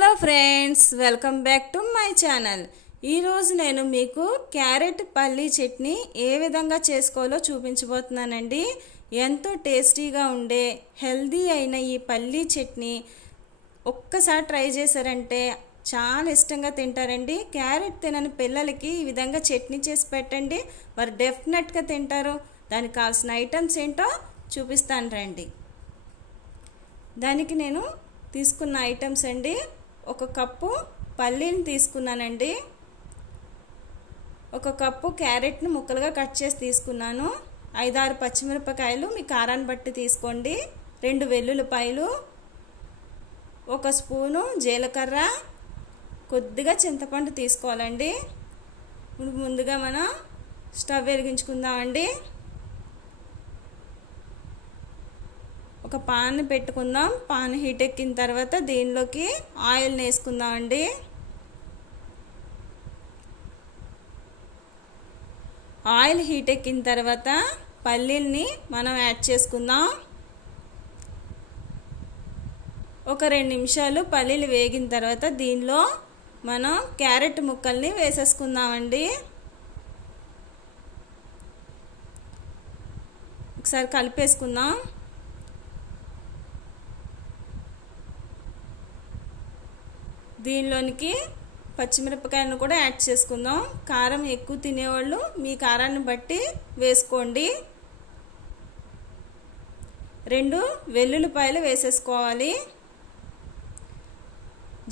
Hello friends, welcome back to my channel. ఈరోజు నేను మీకు క్యారెట్ పల్లీ చట్నీ ఏ విధంగా చేసుకోవాలో చూపించబోతున్నానండి. ఎంతో టేస్టీగా ఉండే హెల్దీ అయిన ఈ పల్లీ చట్నీ ఒక్కసారి ట్రై చేశారంటే చాలా ఇష్టంగా తింటారండి. క్యారెట్ తినని పిల్లలకి ఈ విధంగా చట్నీ చేసి పెట్టండి, వారు డెఫినెట్గా తింటారు. దానికి కావాల్సిన ఐటమ్స్ ఏంటో చూపిస్తాను రండి. దానికి నేను తీసుకున్న ఐటమ్స్ అండి, ఒక కప్పు పల్లీని తీసుకున్నానండి, ఒక కప్పు క్యారెట్ని ముక్కలుగా కట్ చేసి తీసుకున్నాను, 5-6 పచ్చిమిరపకాయలు మీ కారాన్ని బట్టి తీసుకోండి, 2 వెల్లుల్లిపాయలు, 1 స్పూను జీలకర్ర, కొద్దిగా చింతపండు తీసుకోవాలండి. ముందుగా మనం స్టవ్ వెలిగించుకుందామండి. ఒక పాన్ పెట్టుకుందాం. పాన్ హీట్ ఎక్కిన తర్వాత దీనిలోకి ఆయిల్ వేసుకుందామండి. ఆయిల్ హీట్ ఎక్కిన తర్వాత పల్లీల్ని మనం యాడ్ చేసుకుందాం. ఒక 2 నిమిషాలు పల్లీలు వేగిన తర్వాత దీనిలో మనం క్యారెట్ ముక్కల్ని వేసేసుకుందామండి. ఒకసారి కలిపేసుకుందాం. దీనిలోనికి పచ్చిమిరపకాయలను కూడా యాడ్ చేసుకుందాం. కారం ఎక్కువ తినేవాళ్ళు మీ కారాన్ని బట్టి వేసుకోండి. 2 వెల్లుల్లిపాయలు వేసేసుకోవాలి.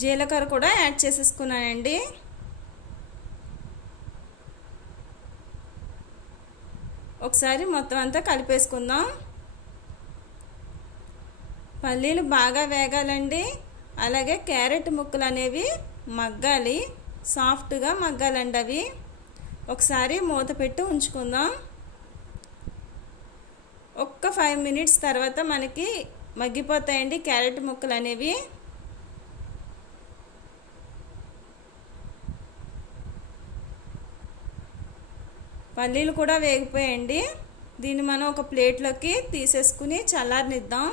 జీలకర్ర కూడా యాడ్ చేసేసుకున్నానండి. ఒకసారి మొత్తం అంతా కలిపేసుకుందాం. పల్లీలు బాగా వేగాలండి, అలాగే క్యారెట్ ముక్కలు అనేవి మగ్గాలి, సాఫ్ట్గా మగ్గాలండి అవి. ఒకసారి మూత పెట్టి ఉంచుకుందాం. ఒక్క 5 మినిట్స్ తర్వాత మనకి మగ్గిపోతాయండి క్యారెట్ ముక్కలు అనేవి. పల్లీలు కూడా వేగిపోయాయండి. దీన్ని మనం ఒక ప్లేట్లోకి తీసేసుకుని చల్లారనిద్దాం.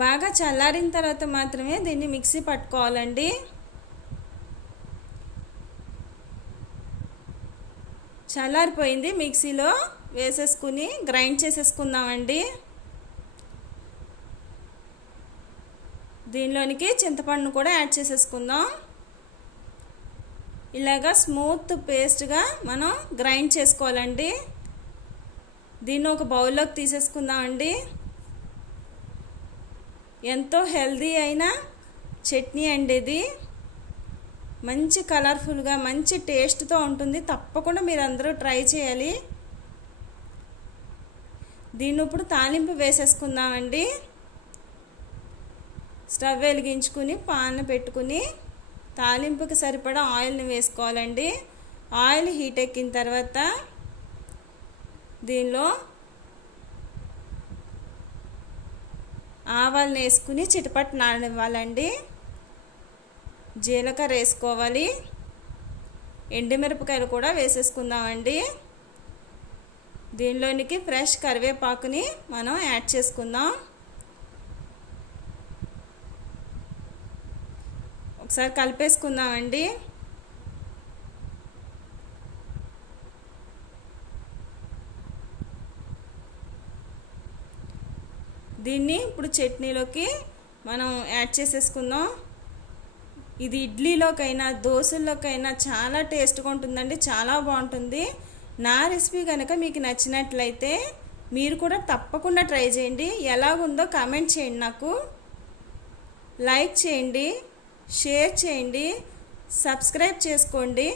బాగా చల్లారిన తర్వాత మాత్రమే దీన్ని మిక్సీ పట్టుకోవాలండి. చల్లారిపోయింది, మిక్సీలో వేసేసుకుని గ్రైండ్ చేసేసుకుందామండి. దీనిలోనికి చింతపండును కూడా యాడ్ చేసేసుకుందాం. ఇలాగా స్మూత్ పేస్ట్గా మనం గ్రైండ్ చేసుకోవాలండి. దీన్ని ఒక బౌల్లోకి తీసేసుకుందామండి. ఎంతో హెల్దీ అయిన చట్నీ అండి ఇది. మంచి కలర్ఫుల్గా మంచి టేస్ట్తో ఉంటుంది. తప్పకుండా మీరు అందరూ ట్రై చేయాలి. దీన్ని ఇప్పుడు తాలింపు వేసేసుకుందామండి. స్టవ్ వెలిగించుకుని పాన్ పెట్టుకుని తాలింపుకి సరిపడా ఆయిల్ని వేసుకోవాలండి. ఆయిల్ హీట్ ఎక్కిన తర్వాత దీనిలో ఆవాలను వేసుకుని చిటపట నాననివ్వాలండి. జీలకర్ర వేసుకోవాలి, ఎండుమిరపకాయలు కూడా వేసేసుకుందామండి. దీనిలోనికి ఫ్రెష్ కరివేపాకుని మనం యాడ్ చేసుకుందాం. ఒకసారి కలిపేసుకుందామండి. దీన్ని ఇప్పుడు చట్నీలోకి మనం యాడ్ చేసేసుకుందాం. ఇది ఇడ్లీలోకైనా దోశల్లోకైనా చాలా టేస్ట్గా ఉంటుందండి, చాలా బాగుంటుంది. నా రెసిపీ కనుక మీకు నచ్చినట్లయితే మీరు కూడా తప్పకుండా ట్రై చేయండి. ఎలాగుందో కామెంట్ చేయండి, నాకు లైక్ చేయండి, షేర్ చేయండి, సబ్స్క్రైబ్ చేసుకోండి.